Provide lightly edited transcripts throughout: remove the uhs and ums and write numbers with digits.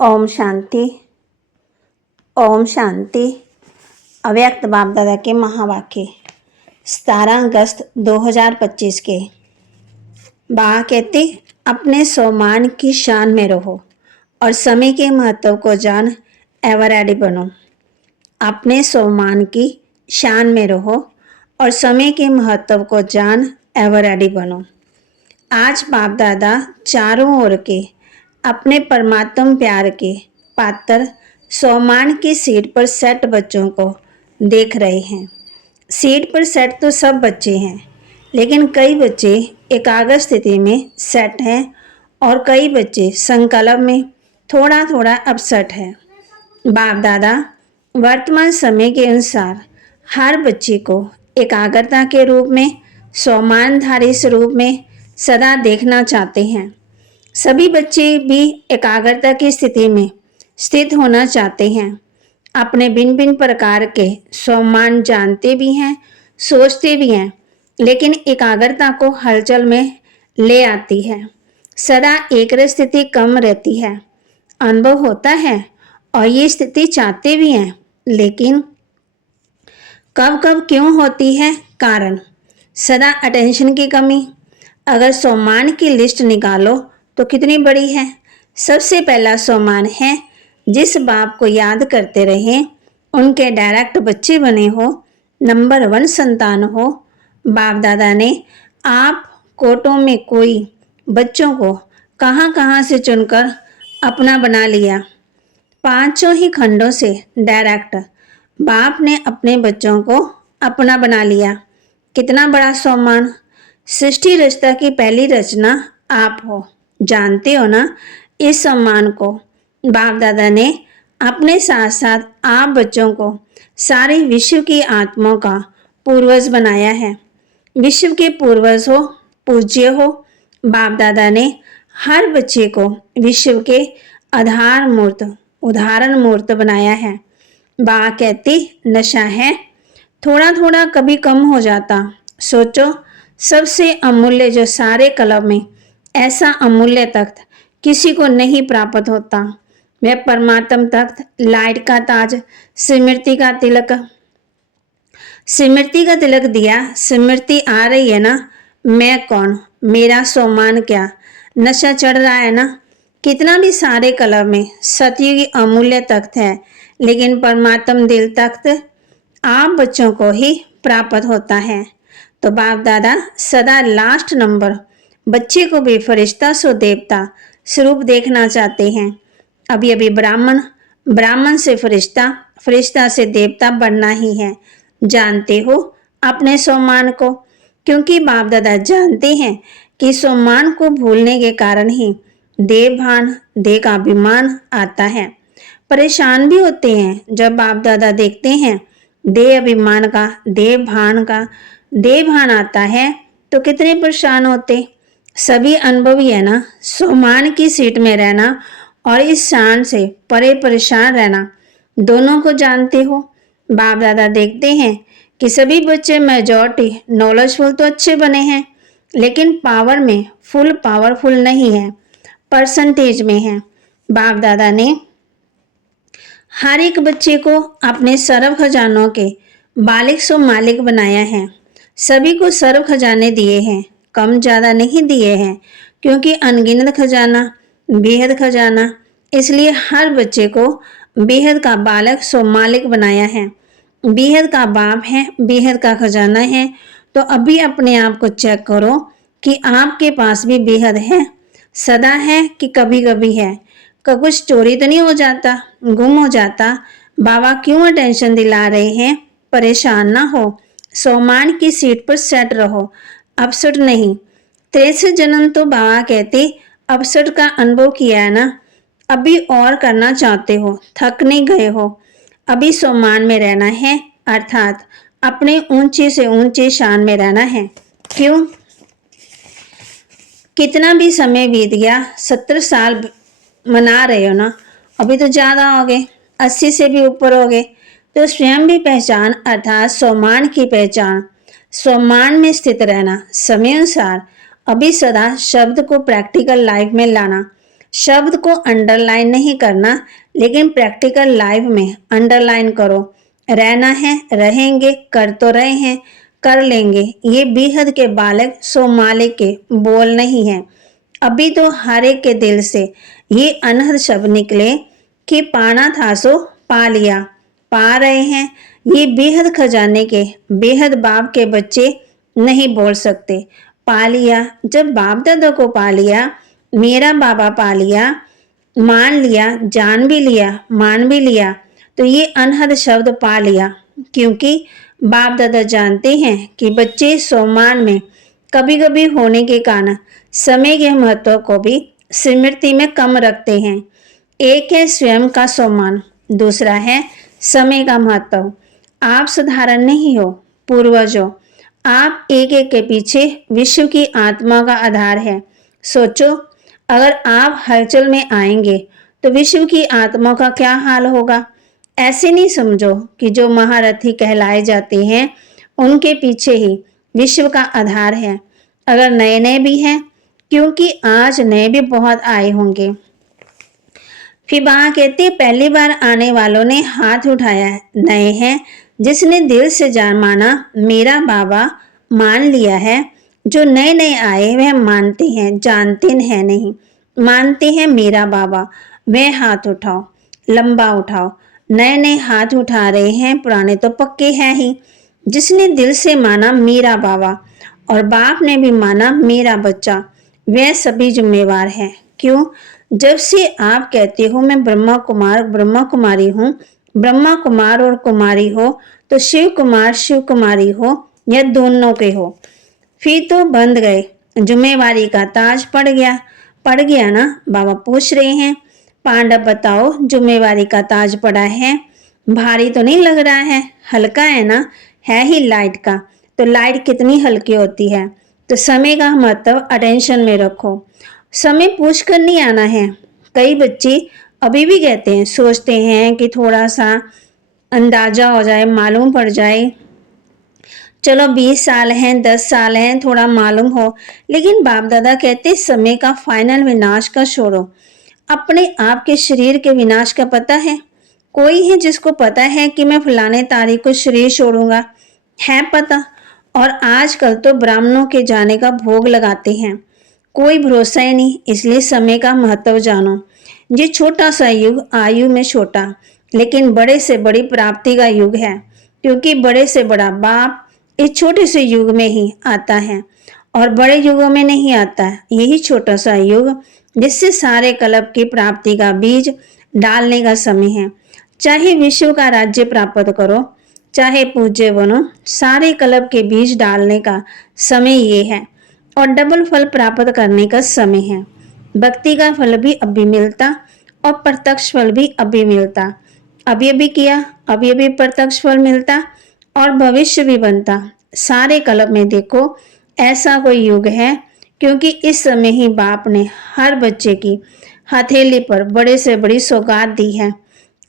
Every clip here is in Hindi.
ओम शांति। ओम शांति। अव्यक्त बाप दादा के महावाक्य 17 अगस्त 2025 के। बाबा कहते, अपने स्वमान की शान में रहो और समय के महत्व को जान एवर रेडी बनो। अपने स्वमान की शान में रहो और समय के महत्व को जान एवर रेडी बनो। आज बाप दादा चारों ओर के अपने परमात्म प्यार के पात्र स्वमान की सीट पर सेट बच्चों को देख रहे हैं। सीट पर सेट तो सब बच्चे हैं, लेकिन कई बच्चे एकाग्र स्थिति में सेट हैं और कई बच्चे संकल्प में थोड़ा थोड़ा अपसेट हैं। बाप दादा वर्तमान समय के अनुसार हर बच्चे को एकाग्रता के रूप में स्वमानधारी स्वरूप में सदा देखना चाहते हैं। सभी बच्चे भी एकाग्रता की स्थिति में स्थित होना चाहते हैं। अपने भिन्न भिन्न प्रकार के स्वमान जानते भी हैं, सोचते भी हैं, लेकिन एकाग्रता को हलचल में ले आती है। सदा एक स्थिति कम रहती है, अनुभव होता है और ये स्थिति चाहते भी हैं, लेकिन कब कब क्यों होती है? कारण सदा अटेंशन की कमी। अगर स्वमान की लिस्ट निकालो तो कितनी बड़ी है। सबसे पहला स्वमान है जिस बाप को याद करते रहे, उनके डायरेक्ट बच्चे बने हो, नंबर 1 संतान हो। बाप दादा ने आप कोटों में कोई बच्चों को कहाँ कहाँ से चुनकर अपना बना लिया। 5 ही खंडों से डायरेक्ट बाप ने अपने बच्चों को अपना बना लिया। कितना बड़ा सम्मान। सृष्टि रचना की पहली रचना आप हो, जानते हो ना इस सम्मान को। बाप दादा ने अपने साथ साथ आप बच्चों को सारे विश्व की आत्माओं का पूर्वज बनाया है। विश्व के पूर्वज हो, पूज्य हो। बाप दादा ने हर बच्चे को विश्व के आधार मूर्त, उदाहरण मूर्त बनाया है। बाबा कहती, नशा है थोड़ा थोड़ा कभी कम हो जाता। सोचो, सबसे अमूल्य जो सारे कलम में ऐसा अमूल्य तख्त किसी को नहीं प्राप्त होता। वह परमात्म तख्त, लाइट का ताज, स्मृति का तिलक। स्मृति का तिलक दिया, स्मृति आ रही है ना, मैं कौन, मेरा स्वमान क्या। नशा चढ़ रहा है ना। कितना भी सारे कलम में सतयुगी अमूल्य तख्त है, लेकिन परमात्म दिल तख्त आप बच्चों को ही प्राप्त होता है। तो बाप दादा सदा लास्ट नंबर बच्चे को भी फरिश्ता सो देवता स्वरूप देखना चाहते हैं। अभी अभी ब्राह्मण, ब्राह्मण से फरिश्ता, फरिश्ता से देवता बनना ही है। जानते हो अपने स्वमान को, क्योंकि बाप दादा जानते हैं कि स्वमान को भूलने के कारण ही देव भान, देह का अभिमान आता है। परेशान भी होते हैं जब बाप दादा देखते हैं देह अभिमान का, देव भान का, देव भान आता है तो कितने परेशान होते। सभी अनुभवी है ना। स्वमान की सीट में रहना और इस शान से परे परेशान रहना, दोनों को जानते हो। बाप दादा देखते हैं कि सभी बच्चे मेजॉरिटी नॉलेजफुल तो अच्छे बने हैं, लेकिन पावर में फुल पावरफुल नहीं है, परसेंटेज में है। बाप दादा ने हर एक बच्चे को अपने सर्व खजानों के बालिक सो मालिक बनाया है। सभी को सर्व खजाने दिए हैं, कम ज़्यादा नहीं दिए हैं, क्योंकि अनगिनत खजाना, बेहद खजाना। इसलिए हर बच्चे को बेहद का बालक सो मालिक बनाया है। बेहद का बाप है, बेहद का खजाना है। तो अभी अपने आप को चेक करो कि आपके पास भी बेहद है, सदा है कि कभी कभी है। कुछ चोरी तो नहीं हो जाता, गुम हो जाता। बाबा क्यों टेंशन दिला रहे हैं? परेशान ना हो, स्वमान की सीट पर सेट रहो, अपसेट नहीं। 63 जन्म तो बाबा कहते अपसेट का अनुभव किया है ना, अभी और करना चाहते हो, थक नहीं गए हो। अभी स्वमान में रहना है, अर्थात अपने ऊंचे से ऊंचे शान में रहना है। क्यों? कितना भी समय बीत गया, 70 साल मना रहे हो ना, अभी तो ज़्यादा हो गए, 80 से भी ऊपर हो गए। तो स्वयं भी पहचान, अर्थात स्वमान की पहचान, स्वमान में स्थित रहना, समय अनुसार अभी सदा शब्द को प्रैक्टिकल लाइफ में लाना। शब्द को अंडरलाइन नहीं करना, लेकिन प्रैक्टिकल लाइफ में अंडरलाइन करो। रहना है, रहेंगे, कर तो रहे हैं, कर लेंगे। ये बेहद के बालक सो मालिक के बोल नहीं है। अभी तो हर एक के दिल से ये अनहद शब्द निकले कि पाना था सो पा लिया, पा रहे हैं। ये बेहद खजाने के बेहद बाप के बच्चे नहीं बोल सकते। पा लिया, जब बाप दादा को पा लिया, मेरा बाबा पा लिया, मान लिया, जान भी लिया, मान भी लिया, तो ये अनहद शब्द पा लिया। क्योंकि बाप दादा जानते हैं कि बच्चे सम्मान में कभी कभी होने के कारण समय के महत्व को भी स्मृति में कम रखते हैं। एक है स्वयं का सम्मान, दूसरा है समय का महत्व। आप साधारण नहीं हो, पूर्वज हो। आप एक एक के पीछे विश्व की आत्मा का आधार है। सोचो, अगर आप हलचल में आएंगे तो विश्व की आत्मा का क्या हाल होगा। ऐसे नहीं समझो कि जो महारथी कहलाए जाते हैं उनके पीछे ही विश्व का आधार है। अगर नए नए भी हैं, क्योंकि आज नए भी बहुत आए होंगे। फिर वहां कहते पहली बार आने वालों ने हाथ उठाया, नए हैं। जिसने दिल से जान माना मेरा बाबा, मान लिया है। जो नए नए आए वह मानते हैं, जानते हैं नहीं, मानते हैं मेरा बाबा। वह हाथ उठाओ, लंबा उठाओ। नए नए हाथ उठा रहे हैं, पुराने तो पक्के हैं ही। जिसने दिल से माना मेरा बाबा और बाप ने भी माना मेरा बच्चा, वह सभी जिम्मेवार हैं। क्यों? जब से आप कहते हो मैं ब्रह्मा कुमार ब्रह्मा कुमारी हूँ, ब्रह्मा कुमार और कुमारी हो, तो शिव कुमार शिव कुमारी हो, या दोनों के हो, फिर तो बंध गए। जिम्मेवारी का ताज पड़ गया ना। बाबा पूछ रहे हैं, पांडव बताओ, जिम्मेवारी का ताज पड़ा है, भारी तो नहीं लग रहा है, हल्का है ना? है ही लाइट का। तो लाइट कितनी हल्की होती है। तो समय का महत्व अटेंशन में रखो। समय पूछ कर नहीं आना है। कई बच्चे अभी भी कहते हैं, सोचते हैं कि थोड़ा सा अंदाजा हो जाए, मालूम पड़ जाए, चलो 20 साल हैं, 10 साल हैं, थोड़ा मालूम हो। लेकिन बाप दादा कहते समय का फाइनल विनाश का छोड़ो। अपने आप के शरीर के विनाश का पता है? कोई है जिसको पता है कि मैं फलाने तारीख को शरीर छोड़ूंगा? है पता। और आजकल तो ब्राह्मणों के जाने का भोग लगाते हैं। कोई भरोसा ही नहीं। इसलिए समय का महत्व जानो। ये छोटा सा युग आयु में छोटा, लेकिन बड़े से बड़ी प्राप्ति का युग है। क्योंकि बड़े से बड़ा बाप इस छोटे से युग में ही आता है और बड़े युगों में नहीं आता। यही छोटा सा युग जिससे सारे कल्प की प्राप्ति का बीज डालने का समय है। चाहे विश्व का राज्य प्राप्त करो, चाहे पूज्य बनो, सारे कल्प के बीज डालने का समय ये है और डबल फल प्राप्त करने का समय है। भक्ति का फल भी अभी मिलता और प्रत्यक्ष फल भी अभी मिलता। अभी अभी किया, अभी अभी प्रत्यक्ष फल मिलता और भविष्य भी बनता। सारे कल्प में देखो ऐसा कोई युग है, क्योंकि इस समय ही बाप ने हर बच्चे की हथेली पर बड़े से बड़ी सौगात दी है।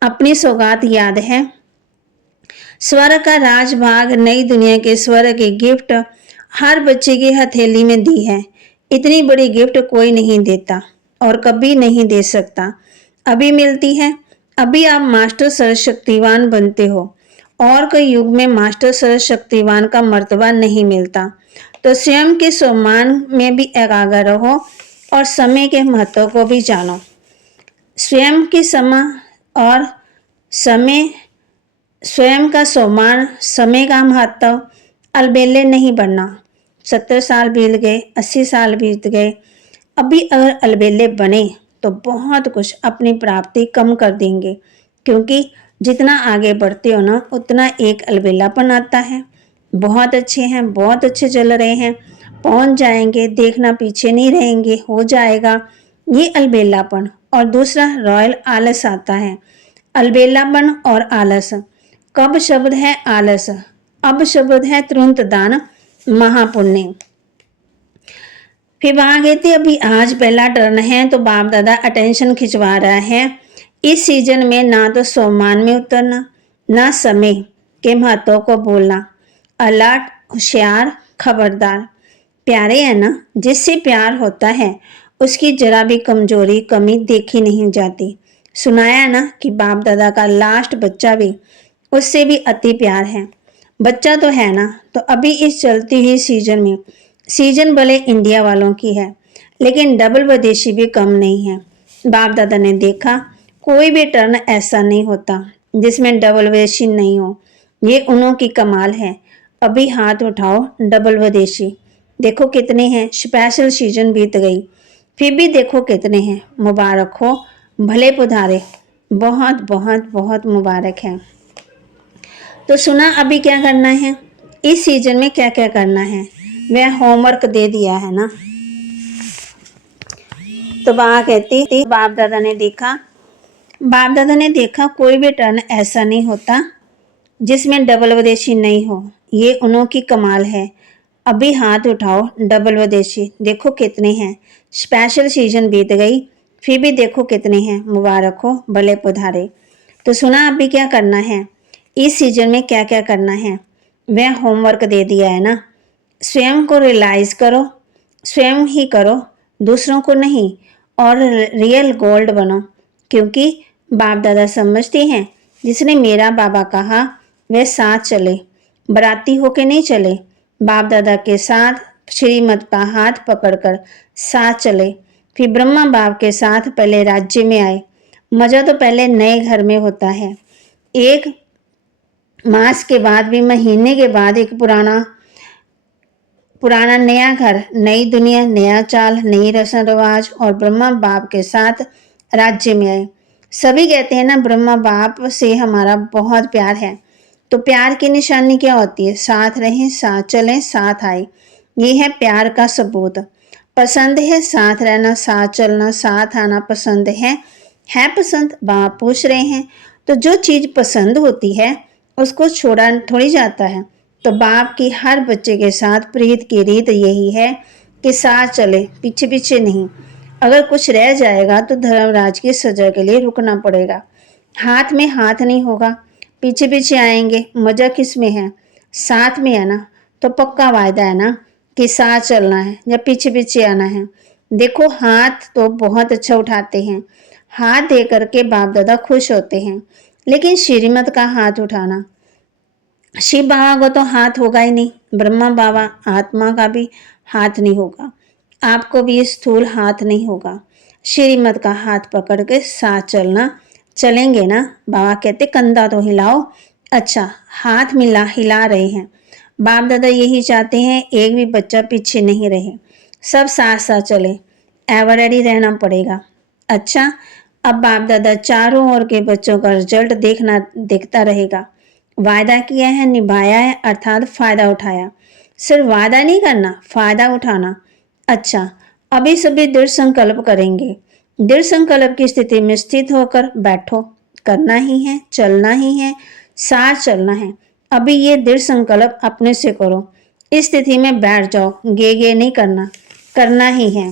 अपनी सौगात याद है? स्वर्ग का राजभाग, नई दुनिया के स्वर्ग के गिफ्ट हर बच्चे की हथेली में दी है। इतनी बड़ी गिफ्ट कोई नहीं देता और कभी नहीं दे सकता। अभी मिलती है। अभी आप मास्टर सर्वशक्तिवान बनते हो और कोई युग में मास्टर सर्वशक्तिवान का मर्तबा नहीं मिलता। तो स्वयं के सम्मान में भी एकाग्र रहो और समय के महत्व को भी जानो। स्वयं की समय और समय, स्वयं का सम्मान, समय का महत्व, अलबेले नहीं बनना। 70 साल बीत गए, 80 साल बीत गए, अभी अगर अलबेले बने तो बहुत कुछ अपनी प्राप्ति कम कर देंगे। क्योंकि जितना आगे बढ़ते हो ना, उतना एक अलबेलापन आता है। बहुत अच्छे हैं, बहुत अच्छे चल रहे हैं, पहुंच जाएंगे, देखना पीछे नहीं रहेंगे, हो जाएगा, ये अलबेलापन। और दूसरा रॉयल आलस आता है। अलबेलापन और आलस। कब शब्द है आलस, अब शब्द है तुरंत दान, महापुण्य। फिर वहां कहते अभी आज पहला टर्न है, तो बाप दादा अटेंशन खिंचवा रहा है। इस सीजन में ना तो सम्मान में उतरना, ना समय के महत्व को बोलना। अलर्ट, होशियार, खबरदार। प्यारे है ना, जिससे प्यार होता है उसकी जरा भी कमजोरी कमी देखी नहीं जाती। सुनाया ना कि बाप दादा का लास्ट बच्चा भी उससे भी अति प्यार है। बच्चा तो है ना, तो अभी इस चलती हुई सीजन में, सीजन भले इंडिया वालों की है लेकिन डबल विदेशी भी कम नहीं है। बाप दादा ने देखा कोई भी टर्न ऐसा नहीं होता जिसमें डबल विदेशी नहीं हो। ये उन्हों की कमाल है। अभी हाथ उठाओ डबल विदेशी। देखो कितने हैं, स्पेशल सीजन बीत गई फिर भी देखो कितने हैं। मुबारक हो, भले पुधारे, बहुत बहुत बहुत मुबारक है। तो सुना अभी क्या करना है, इस सीजन में क्या क्या करना है, वह होमवर्क दे दिया है ना। तो वहाँ कहती बाप दादा ने देखा कोई भी टर्न ऐसा नहीं होता जिसमें डबल विदेशी नहीं हो। ये उन्हों की कमाल है। अभी हाथ उठाओ डबल विदेशी। देखो कितने हैं, स्पेशल सीजन बीत गई फिर भी देखो कितने हैं। मुबारक हो, भले पुधारे। तो सुना अभी क्या करना है, इस सीजन में क्या क्या करना है, वह होमवर्क दे दिया है ना। स्वयं को रियलाइज करो, स्वयं ही करो, दूसरों को नहीं, और रियल गोल्ड बनो। क्योंकि बाप दादा समझते हैं जिसने मेरा बाबा कहा वह साथ चले, बराती होके नहीं चले। बाप दादा के साथ श्रीमत का हाथ पकड़कर साथ चले। फिर ब्रह्मा बाप के साथ पहले राज्य में आए। मजा तो पहले नए घर में होता है। एक मास के बाद भी, महीने के बाद एक पुराना पुराना नया घर, नई दुनिया, नया चाल, नई रस्म रिवाज, और ब्रह्मा बाप के साथ राज्य में आए। सभी कहते हैं ना ब्रह्मा बाप से हमारा बहुत प्यार है। तो प्यार की निशानी क्या होती है, साथ रहें, साथ चलें, साथ आए। ये है प्यार का सबूत। पसंद है साथ रहना, साथ चलना, साथ आना पसंद है पसंद, बाप पूछ रहे हैं। तो जो चीज़ पसंद होती है उसको छोड़ा थोड़ी जाता है। तो बाप की हर बच्चे के साथ प्रीत की रीत यही है कि साथ चले, पीछे पीछे नहीं। अगर कुछ रह जाएगा तो धर्मराज की सजा के लिए रुकना पड़ेगा। हाथ में हाथ नहीं होगा, पीछे पीछे आएंगे, मजा किस में है, साथ में है ना। तो पक्का वायदा है ना कि साथ चलना है या पीछे पीछे आना है। देखो हाथ तो बहुत अच्छा उठाते हैं, हाथ दे करके बाप दादा खुश होते हैं, लेकिन श्रीमत का हाथ उठाना, शिव बाबा को तो हाथ होगा ही नहीं, ब्रह्मा बाबा आत्मा का भी हाथ नहीं होगा, आपको भी स्थूल हाथ नहीं होगा। श्रीमत का हाथ पकड़ के साथ चलना, चलेंगे ना। बाबा कहते कंधा तो हिलाओ। अच्छा, हाथ मिला हिला रहे हैं। बाप दादा यही चाहते हैं एक भी बच्चा पीछे नहीं रहे, सब साथ साथ चले। एवर रेडी रहना पड़ेगा। अच्छा, अब बाप दादा चारों ओर के बच्चों का रिजल्ट देखता रहेगा। वायदा किया है, निभाया है, अर्थात फायदा उठाया। सिर्फ वादा नहीं करना, फायदा उठाना। अच्छा, अभी सभी दृढ़ संकल्प करेंगे। दृढ़ संकल्प की स्थिति में स्थित होकर बैठो। करना ही है, चलना ही है, साथ चलना है। अभी ये दृढ़ संकल्प अपने से करो। इस स्थिति में बैठ जाओ, गे नहीं करना, करना ही है।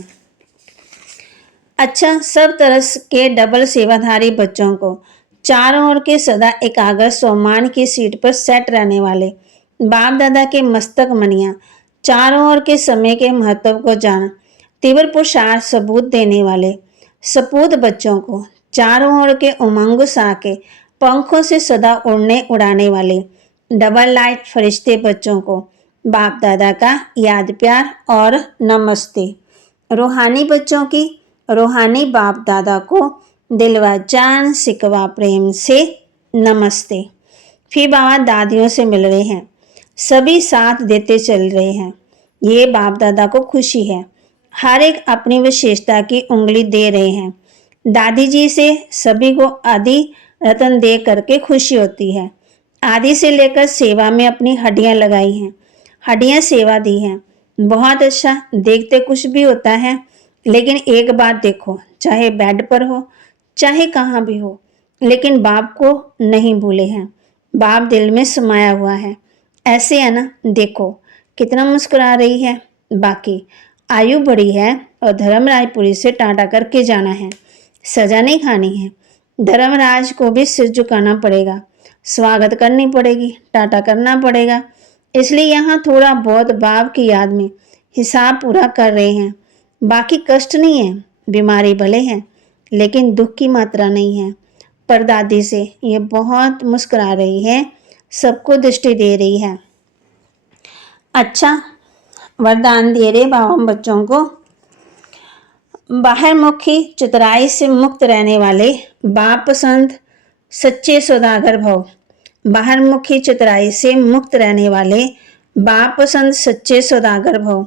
अच्छा, सब तरह के डबल सेवाधारी बच्चों को चारों ओर के सदा एकाग्र सम्मान की सीट पर सेट रहने वाले बाप दादा के मस्तक मनिया, चारों ओर के समय के महत्व को जान तीव्र पुरुषार्थ सबूत देने वाले सपूत बच्चों को, चारों ओर के उमंग सा के पंखों से सदा उड़ाने वाले डबल लाइट फरिश्ते बच्चों को बाप दादा का याद प्यार और नमस्ते। रूहानी बच्चों की रूहानी बाप दादा को दिलवा जान सिकवा प्रेम से नमस्ते। फिर बाबा दादियों से मिल रहे हैं, सभी साथ देते चल रहे हैं। ये बाप दादा को खुशी है, हर एक अपनी विशेषता की उंगली दे रहे हैं। दादी जी से सभी को आदि रतन दे करके खुशी होती है। आदि से लेकर सेवा में अपनी हड्डियां लगाई हैं, हड्डियां सेवा दी हैं। बहुत अच्छा, देखते कुछ भी होता है, लेकिन एक बात देखो, चाहे बेड पर हो चाहे कहाँ भी हो, लेकिन बाप को नहीं भूले हैं। बाप दिल में समाया हुआ है। ऐसे है ना, देखो कितना मुस्कुरा रही है। बाकी आयु बड़ी है और धर्मराजपुरी से टाटा करके जाना है, सजा नहीं खानी है। धर्मराज को भी सिर झुकाना पड़ेगा, स्वागत करनी पड़ेगी, टाटा करना पड़ेगा। इसलिए यहाँ थोड़ा बहुत बाप की याद में हिसाब पूरा कर रहे हैं। बाकी कष्ट नहीं है, बीमारी भले है लेकिन दुख की मात्रा नहीं है। परदादी से ये बहुत मुस्कुरा रही है, सबको दृष्टि दे रही है। अच्छा वरदान दे रहे बाबा बच्चों को। बाहरमुखी चतुराई से मुक्त रहने वाले बाप पसंद सच्चे सौदागर भव। बाहरमुखी चतुराई से मुक्त रहने वाले बाप पसंद सच्चे सौदागर भव।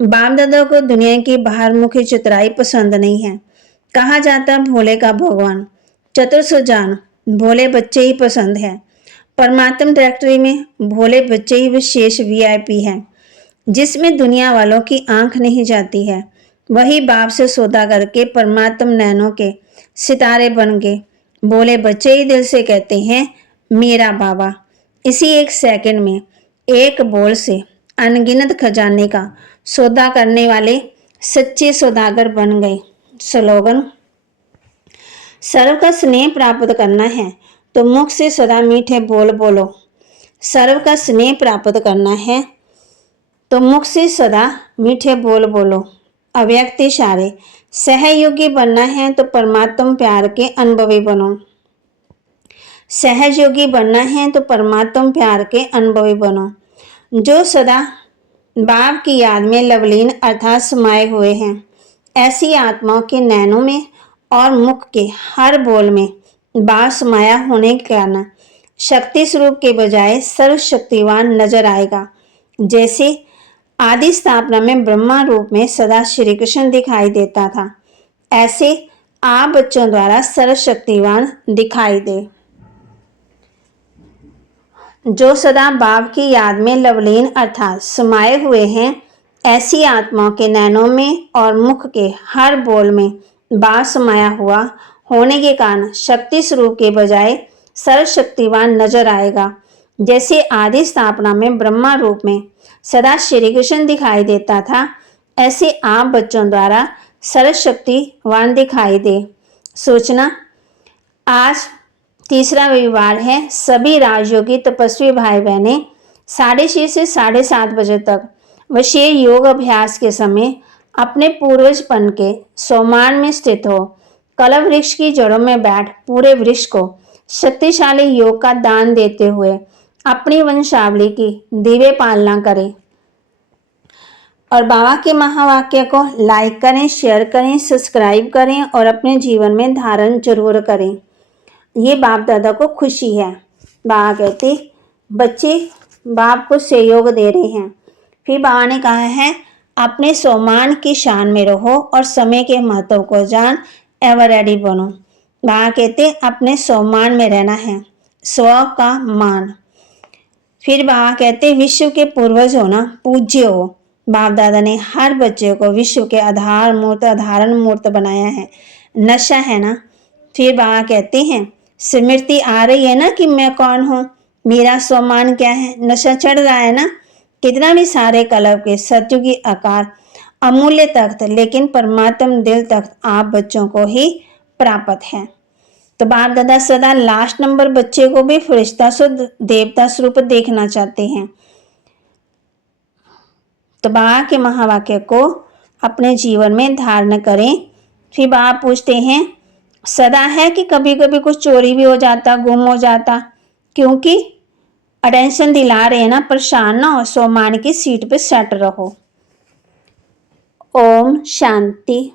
बाप दादा को दुनिया की बाहरमुखी चतुराई पसंद नहीं है। कहा जाता भोले का भगवान, चतुर सुजान भोले बच्चे ही पसंद है। परमात्मा डायरेक्टरी में भोले बच्चे ही विशेष वीआईपी है, जिसमें दुनिया वालों की आंख नहीं जाती है। वही बाप से सौदा करके परमात्मा नैनों के सितारे बन गए। भोले बच्चे ही दिल से कहते हैं मेरा बाबा। इसी एक सेकंड में एक बोल से अनगिनत खजाने का सौदा करने वाले सच्चे सौदागर बन गए। स्लोगन, सर्व का स्नेह प्राप्त करना है तो मुख से सदा मीठे बोल बोलो। सर्व का स्नेह प्राप्त करना है तो मुख से सदा मीठे बोल बोलो। अव्यक्त इशारे, सहयोगी बनना है तो परमात्मा प्यार के अनुभवी बनो। सहयोगी बनना है तो परमात्मा प्यार के अनुभवी बनो। जो सदा बाप की याद में लवलीन अर्थात समाये हुए हैं, ऐसी आत्माओं के नैनों में और मुख के हर बोल में बाप समाया होने के कारण शक्ति स्वरूप के बजाय सर्वशक्तिवान नजर आएगा। जैसे आदि स्थापना में ब्रह्मा रूप में सदा श्री कृष्ण दिखाई देता था, ऐसे आप बच्चों द्वारा सर्वशक्तिवान दिखाई दे। जो सदा बाप की याद में लवलीन अर्थात समाये हुए हैं, ऐसी आत्माओं के नैनों में और मुख के हर बोल में बाप समाया हुआ होने के कारण शक्ति स्वरूप के बजाय सर्वशक्तिवान नजर आएगा। जैसे आदि स्थापना में ब्रह्मा रूप में सदा श्री कृष्ण दिखाई देता था, ऐसे आप बच्चों द्वारा सर्वशक्तिवान दिखाई दे। सूचना, आज तीसरा रविवार है। सभी राजयोगी तपस्वी भाई बहनें 6:30 से 7:30 बजे तक विशेष योग अभ्यास के समय अपने पूर्वजपन के सोमान में स्थित हो कलम वृक्ष की जड़ों में बैठ पूरे वृक्ष को शक्तिशाली योग का दान देते हुए अपनी वंशावली की दिव्य पालना करें। और बाबा के महावाक्य को लाइक करें, शेयर करें, सब्सक्राइब करें और अपने जीवन में धारण जरूर करें। ये बाप दादा को खुशी है। बाबा कहते बच्चे बाप को सहयोग दे रहे हैं। फिर बाबा ने कहा है अपने सम्मान की शान में रहो और समय के महत्व को जान एवर रेडी बनो। बाबा कहते अपने सम्मान में रहना है, स्व का मान। फिर बाबा कहते विश्व के पूर्वज हो ना, पूज्य हो। बाप दादा ने हर बच्चे को विश्व के आधार मूर्त आधारण मूर्त बनाया है। नशा है ना। फिर बाबा कहते हैं स्मृति आ रही है ना कि मैं कौन हूँ, मेरा सम्मान क्या है। नशा चढ़ रहा है ना। कितना भी सारे कलर के सत्युगी आकार अमूल्य तख्त, लेकिन परमात्म दिल तख्त आप बच्चों को ही प्राप्त है। तो बाप दादा सदा लास्ट नंबर बच्चे को भी फरिश्ता शुद्ध देवता स्वरूप देखना चाहते हैं। तो बाबा के महावाक्य को अपने जीवन में धारण करें। फिर बाबा पूछते हैं सदा है कि कभी कभी कुछ चोरी भी हो जाता, गुम हो जाता, क्योंकि अटेंशन दिला रहे हैं ना, परेशान ना हो, सोमान की सीट पे सेट रहो। ओम शांति।